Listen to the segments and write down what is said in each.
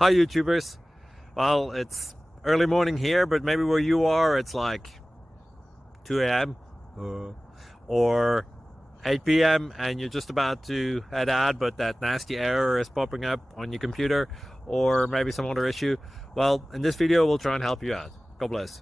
Hi YouTubers. Well, it's early morning here, but maybe where you are it's like 2 a.m. Or 8 p.m. and you're just about to head out, but that nasty error is popping up on your computer, or maybe some other issue. Well, in this video we'll try and help you out. God bless.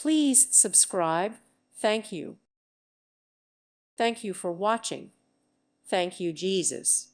Please subscribe. Thank you. Thank you for watching. Thank you, Jesus.